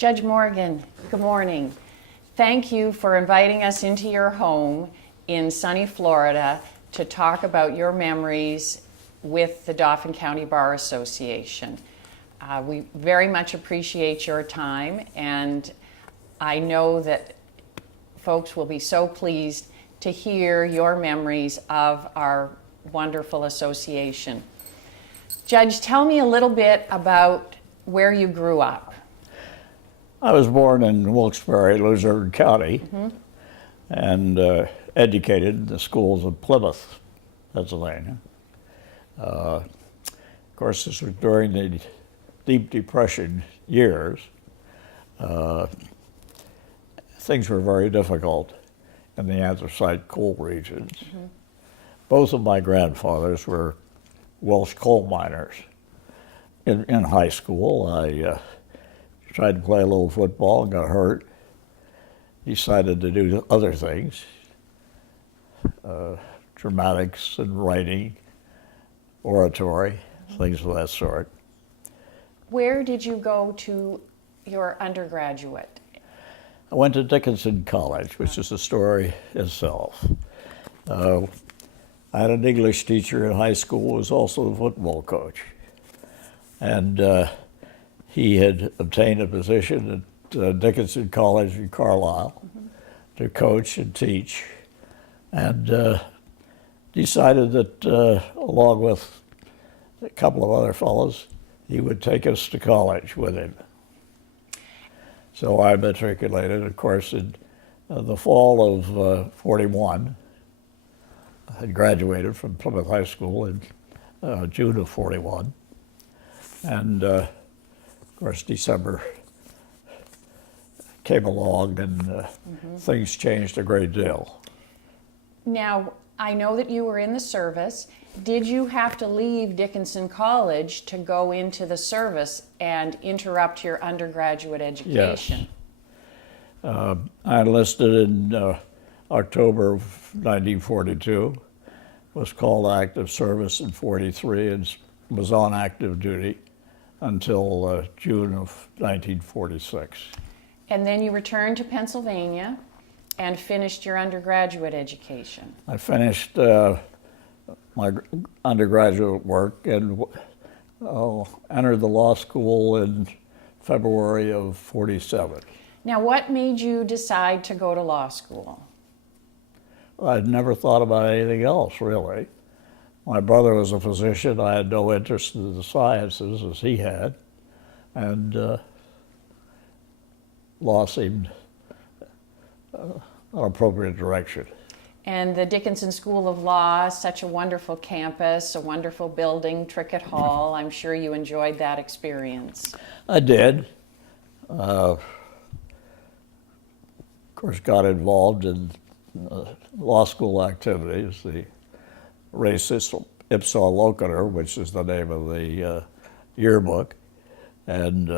Judge Morgan, good morning. Thank you for inviting us into your home in sunny Florida to talk about your memories with the Dauphin County Bar Association. We very much appreciate your time, and I know that folks will be so pleased to hear your memories of our wonderful association. Judge, tell me a little bit about where you grew up. I was born in Wilkes-Barre, Luzerne County, and educated in the schools of Plymouth, Pennsylvania. Of course, this was during the Deep Depression years. Things were very difficult in the anthracite coal regions. Both of my grandfathers were Welsh coal miners. In high school, I tried to play a little football and got hurt. Decided to do other things, dramatics and writing, oratory, things of that sort. Where did you go to your undergraduate? I went to Dickinson College, which is a story itself. I had an English teacher in high school who was also a football coach. And he had obtained a position at Dickinson College in Carlisle to coach and teach. And decided that, along with a couple of other fellows, he would take us to college with him. So I matriculated, of course, in the fall of 41. I had graduated from Plymouth High School in June of 41. And of course, December came along and things changed a great deal. Now, I know that you were in the service. Did you have to leave Dickinson College to go into the service and interrupt your undergraduate education? Yes. I enlisted in October of 1942, was called to active service in 43, and was on active duty until June of 1946. And then you returned to Pennsylvania and finished your undergraduate education. I finished my undergraduate work and entered the law school in February of 47. Now, what made you decide to go to law school? I'd never thought about anything else, really. My brother was a physician. I had no interest in the sciences as he had, and law seemed an appropriate direction. And the Dickinson School of Law, such a wonderful campus, a wonderful building, Trickett Hall. I'm sure you enjoyed that experience. I did. Of course, got involved in law school activities, the Res Ipsa Loquitur, which is the name of the yearbook, and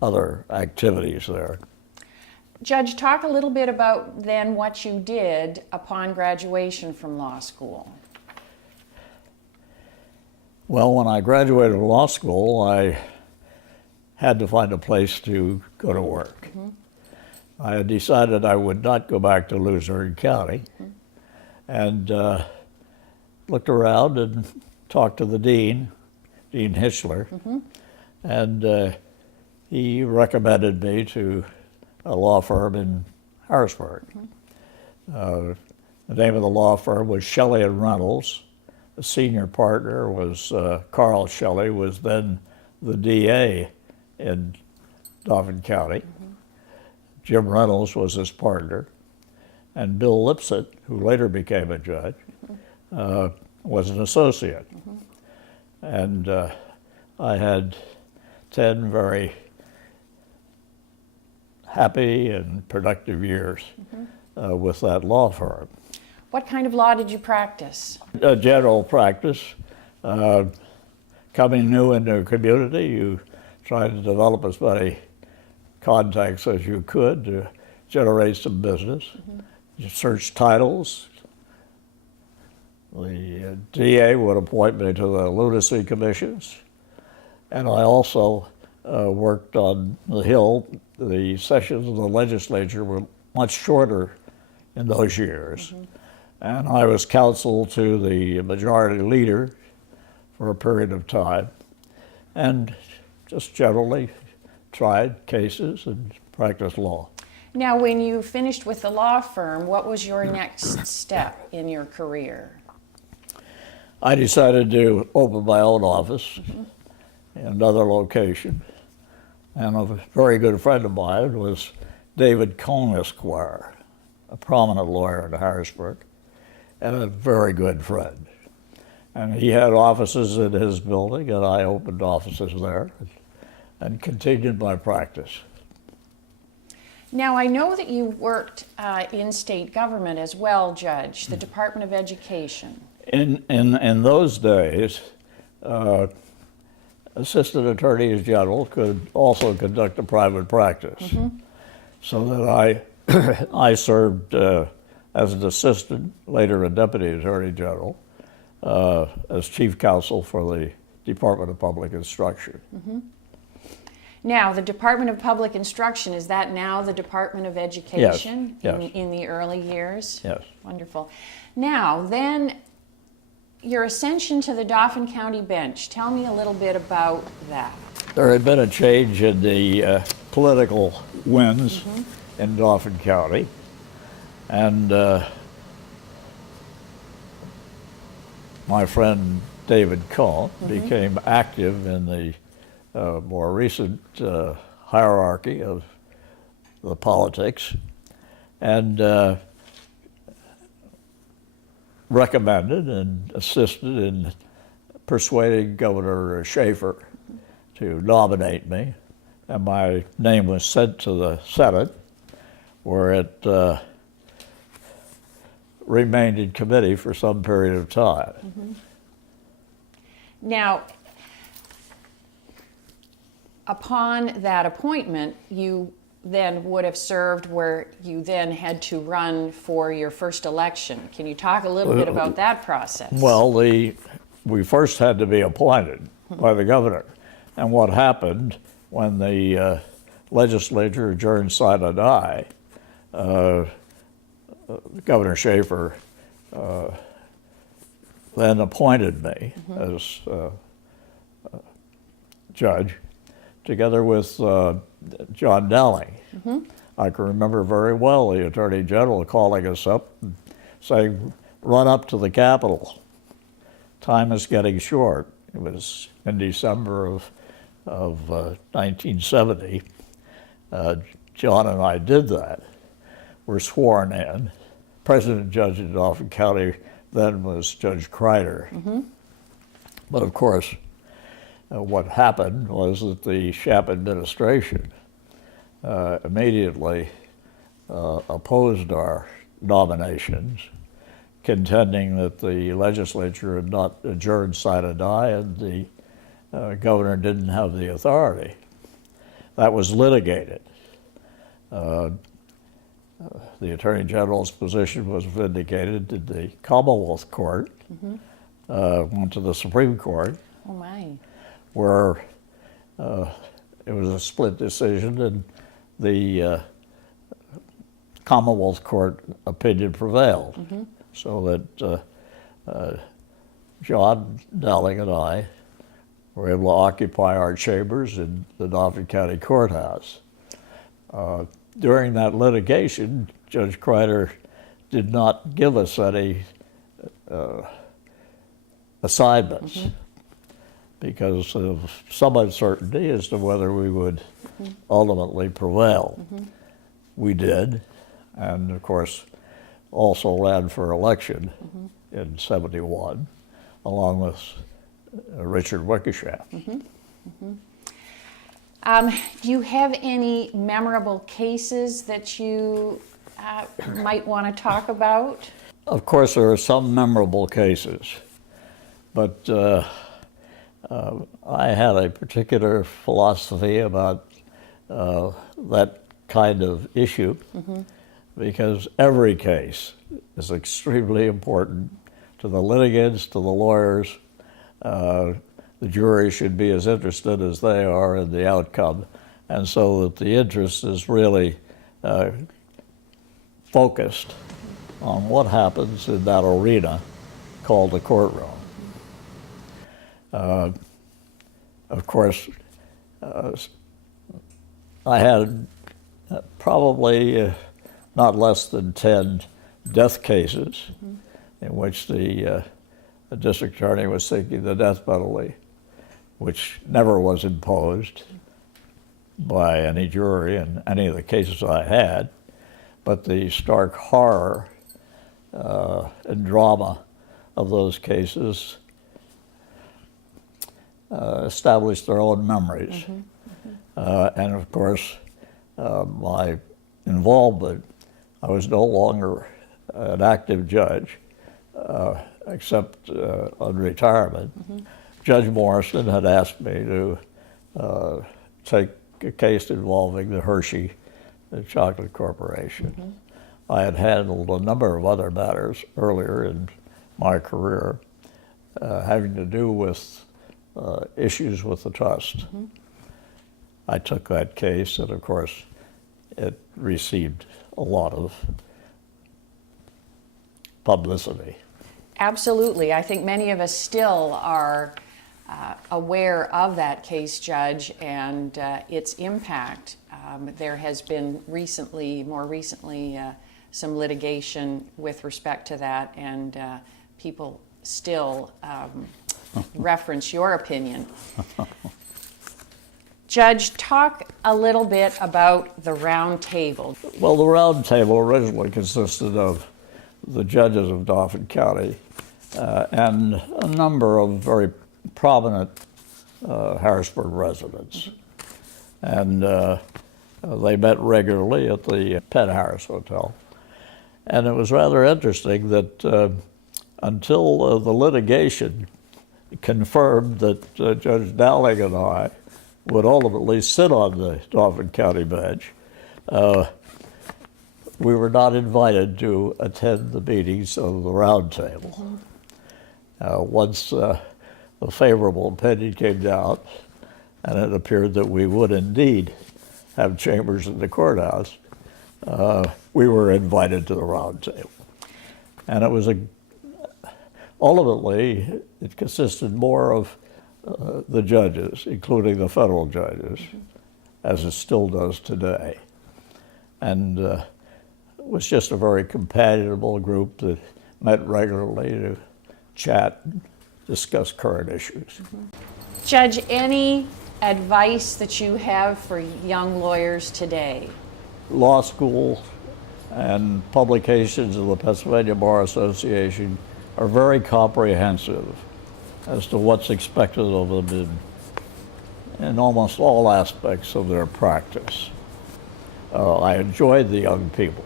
other activities there. Judge, talk a little bit about then what you did upon graduation from law school. Well, when I graduated from law school, I had to find a place to go to work. I had decided I would not go back to Luzerne County, and looked around and talked to the dean, Dean Hitchler, and he recommended me to a law firm in Harrisburg. The name of the law firm was Shelley and Reynolds. The senior partner was Carl Shelley, was then the DA in Dauphin County. Jim Reynolds was his partner, and Bill Lipset, who later became a judge, was an associate. And I had 10 very happy and productive years with that law firm. What kind of law did you practice? General practice. Coming new into a community, you try to develop as many contacts as you could to generate some business. You search titles. The DA would appoint me to the lunacy commissions, and I also worked on the Hill, the sessions of the legislature were much shorter in those years. And I was counsel to the majority leader for a period of time, and just generally tried cases and practiced law. Now, when you finished with the law firm, what was your next step in your career? I decided to open my own office in another location, and a very good friend of mine was David Cohn Esquire, a prominent lawyer in Harrisburg, and a very good friend. And he had offices in his building, and I opened offices there and continued my practice. Now, I know that you worked in state government as well, Judge, the Department of Education. In those days, assistant attorneys general could also conduct a private practice. So that I served as an assistant, later a deputy attorney general, as chief counsel for the Department of Public Instruction. Now, the Department of Public Instruction, is that now the Department of Education? Yes. In the early years? Yes. Wonderful. Now, then, your ascension to the Dauphin County bench. Tell me a little bit about that. There had been a change in the political winds in Dauphin County, and my friend David Cohn became active in the more recent hierarchy of the politics, and recommended and assisted in persuading Governor Schaefer to nominate me, and my name was sent to the Senate, where it remained in committee for some period of time. Now, upon that appointment, you then would have served where you then had to run for your first election. Can you talk a little bit about that process? Well, we first had to be appointed by the governor, and what happened when the legislature adjourned sine die, Governor Schaefer then appointed me as judge, together with John Dowling. I can remember very well the Attorney General calling us up and saying, "Run up to the Capitol. Time is getting short." It was in December of 1970. John and I did that. Were sworn in. President Judge in Dauphin County then was Judge Kreider. But of course, what happened was that the Schaap administration immediately opposed our nominations, contending that the legislature had not adjourned sine die and the governor didn't have the authority. That was litigated. The Attorney General's position was vindicated in the Commonwealth Court, went to the Supreme Court, Oh my. where it was a split decision, and the Commonwealth Court opinion prevailed. So that John Dowling and I were able to occupy our chambers in the Dauphin County Courthouse. During that litigation, Judge Kreider did not give us any assignments because of some uncertainty as to whether we would ultimately prevail. We did, and of course also ran for election in '71, along with Richard Wickersham. Do you have any memorable cases that you might want to talk about? Of course, there are some memorable cases, but I had a particular philosophy about that kind of issue because every case is extremely important to the litigants, to the lawyers. The the jury should be as interested as they are in the outcome, and so that the interest is really focused on what happens in that arena called the courtroom. Of course, I had probably not less than 10 death cases in which the district attorney was seeking the death penalty, which never was imposed by any jury in any of the cases I had. But the stark horror and drama of those cases established their own memories. And of course, my involvement, I was no longer an active judge, except on retirement. Judge Morrison had asked me to take a case involving the Hershey Chocolate Corporation. I had handled a number of other matters earlier in my career having to do with issues with the trust. I took that case, and of course, it received a lot of publicity. Absolutely. I think many of us still are aware of that case, Judge, and its impact. There has been more recently, some litigation with respect to that, and people still reference your opinion. Judge, talk a little bit about the round table. Well, the round table originally consisted of the judges of Dauphin County and a number of very prominent Harrisburg residents. And they met regularly at the Penn Harris Hotel. And it was rather interesting that until the litigation confirmed that Judge Dowling and I would ultimately sit on the Dauphin County bench, we were not invited to attend the meetings of the round table. Once a favorable opinion came down, and it appeared that we would indeed have chambers in the courthouse, we were invited to the round table. And it was ultimately, it consisted more of the judges, including the federal judges, as it still does today. And it was just a very companionable group that met regularly to chat and discuss current issues. Judge, any advice that you have for young lawyers today? Law school and publications of the Pennsylvania Bar Association are very comprehensive as to what's expected of them in almost all aspects of their practice. I enjoyed the young people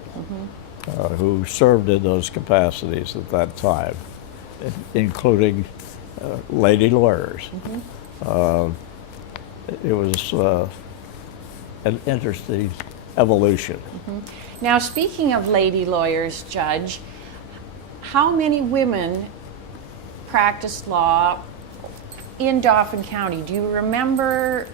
who served in those capacities at that time, including lady lawyers. It was an interesting evolution. Now, speaking of lady lawyers, Judge, how many women practiced law in Dauphin County? Do you remember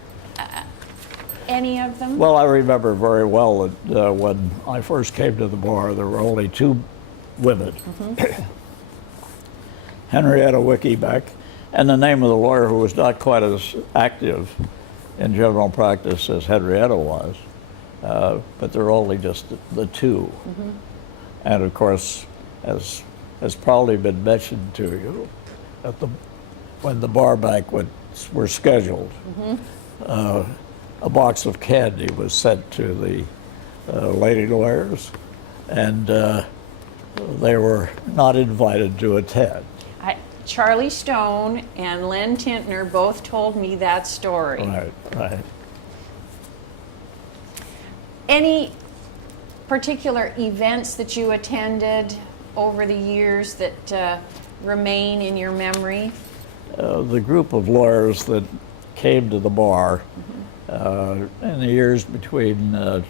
any of them? Well, I remember very well that when I first came to the bar, there were only 2 women. Henrietta Wickebeck, and the name of the lawyer who was not quite as active in general practice as Henrietta was, but there were only just the 2. And of course, as has probably been mentioned to you, when the bar banquets were scheduled, a box of candy was sent to the lady lawyers, and they were not invited to attend. Charlie Stone and Len Tintner both told me that story. Right. Any particular events that you attended over the years that remain in your memory? The group of lawyers that came to the bar in the years between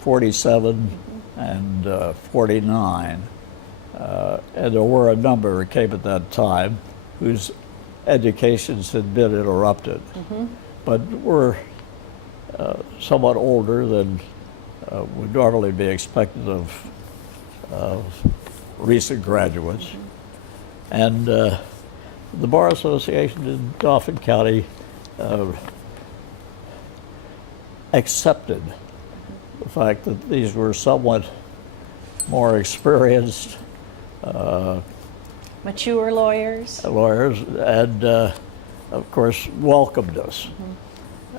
47 and 49, and there were a number that came at that time, whose educations had been interrupted, but were somewhat older than would normally be expected of recent graduates. And the Bar Association in Dauphin County accepted the fact that these were somewhat more experienced Mature lawyers. lawyers, and of course welcomed us.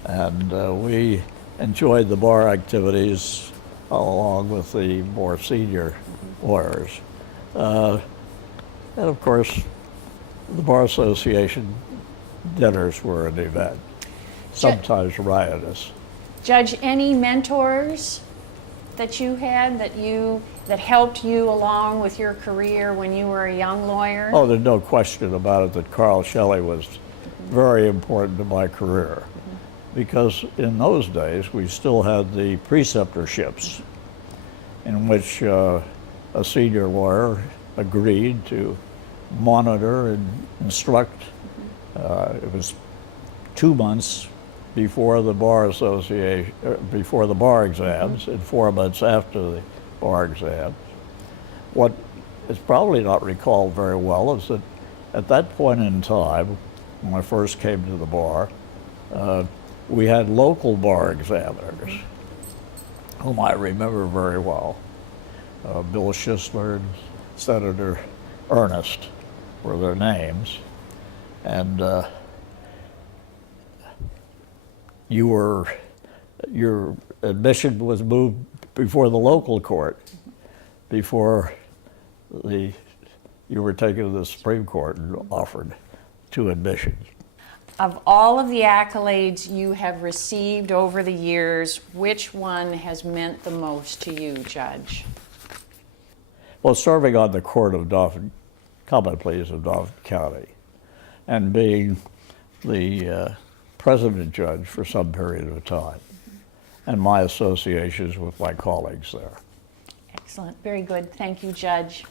And we enjoyed the bar activities along with the more senior lawyers. And of course, the Bar Association dinners were an event, sometimes riotous. Judge, any mentors that you had that helped you along with your career when you were a young lawyer? Oh, there's no question about it that Carl Shelley was very important to my career, because in those days we still had the preceptorships in which a senior lawyer agreed to monitor and instruct. It was 2 months before the Bar Association, before the bar exams, and 4 months after the bar exams. What is probably not recalled very well is that at that point in time, when I first came to the bar, we had local bar examiners, whom I remember very well. Bill Schistler and Senator Ernest were their names. And your admission was moved before the local court, before you were taken to the Supreme Court and offered 2 admissions. Of all of the accolades you have received over the years, which one has meant the most to you, Judge? Well, serving on the court of Dauphin, Common Pleas of Dauphin County, and being the president judge for some period of time, and my associations with my colleagues there. Excellent. Very good. Thank you, Judge.